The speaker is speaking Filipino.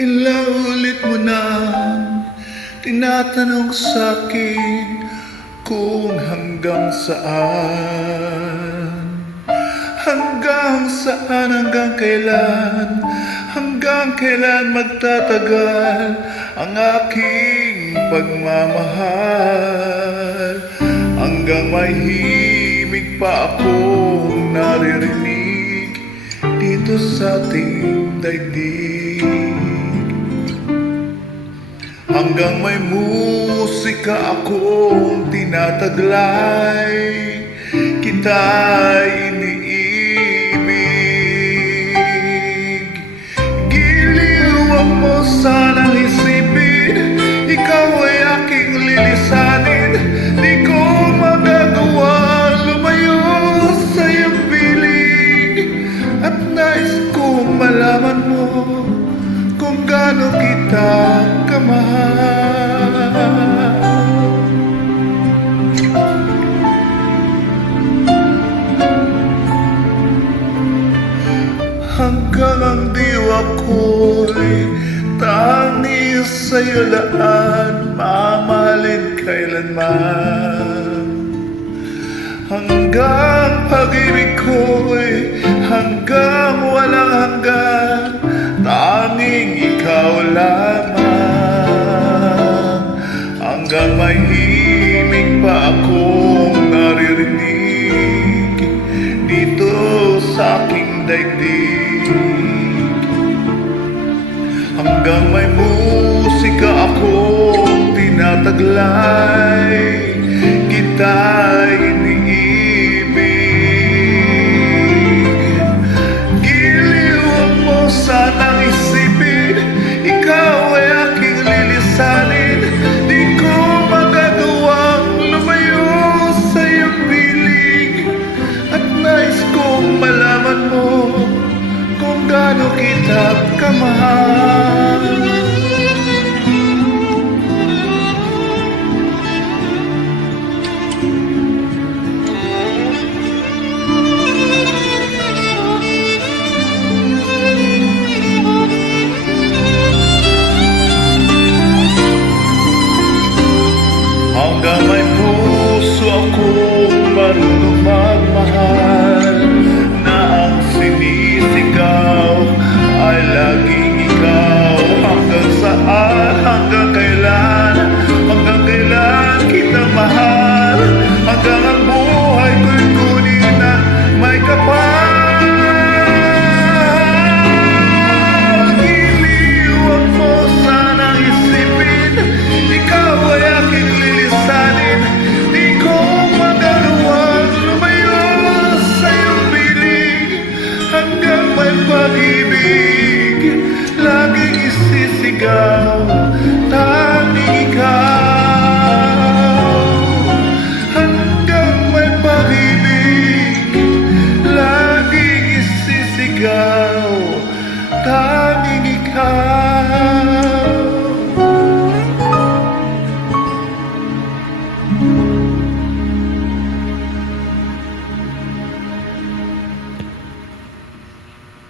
Ilang ulit mo na tinatanong sa'kin kung hanggang saan. Hanggang saan, hanggang kailan, hanggang kailan magtatagal ang aking pagmamahal. Hanggang may himig pa akong naririnig dito sa ating daigdig. Hanggang may musika akong tinataglay, kita'y iniibig. Giliwan mo sanang isipin, ikaw ay aking lilisanin. Di ko magagawa lumayo sa iyong piling. At nais kong malaman mo kung gaano kita kamahal. Hanggang ang diwa ko'y tanging sa'yo laan, mamahalin kailanman. Hanggang pag-ibig ko'y hanggang walang hanggan, tanging ikaw lamang. Hanggang may himig pa akong naririnig dito sa aking daigdig. Hanggang may musika akong tinataglay, kita'y iniibig. Giliwan mo sanang isipin, ikaw ay aking lilisanin. Di ko magagawang lumayo sa iyong piling. At nais kong malaman mo kung gaano kita kamahal. Hanggang may puso akong marunong magmahal, na ang sinisigaw ay laging ikaw. Hanggang saan, hanggang kailan, hanggang kailan kita mahal. Hanggang ang buhay ko'y kunin na may kapal. Iliwan mo sanang isipin, ikaw ay aking lilisanin. Di ko magagawang lumayo sa iyong piling. Hanggang may pag-ibig laging isisigaw.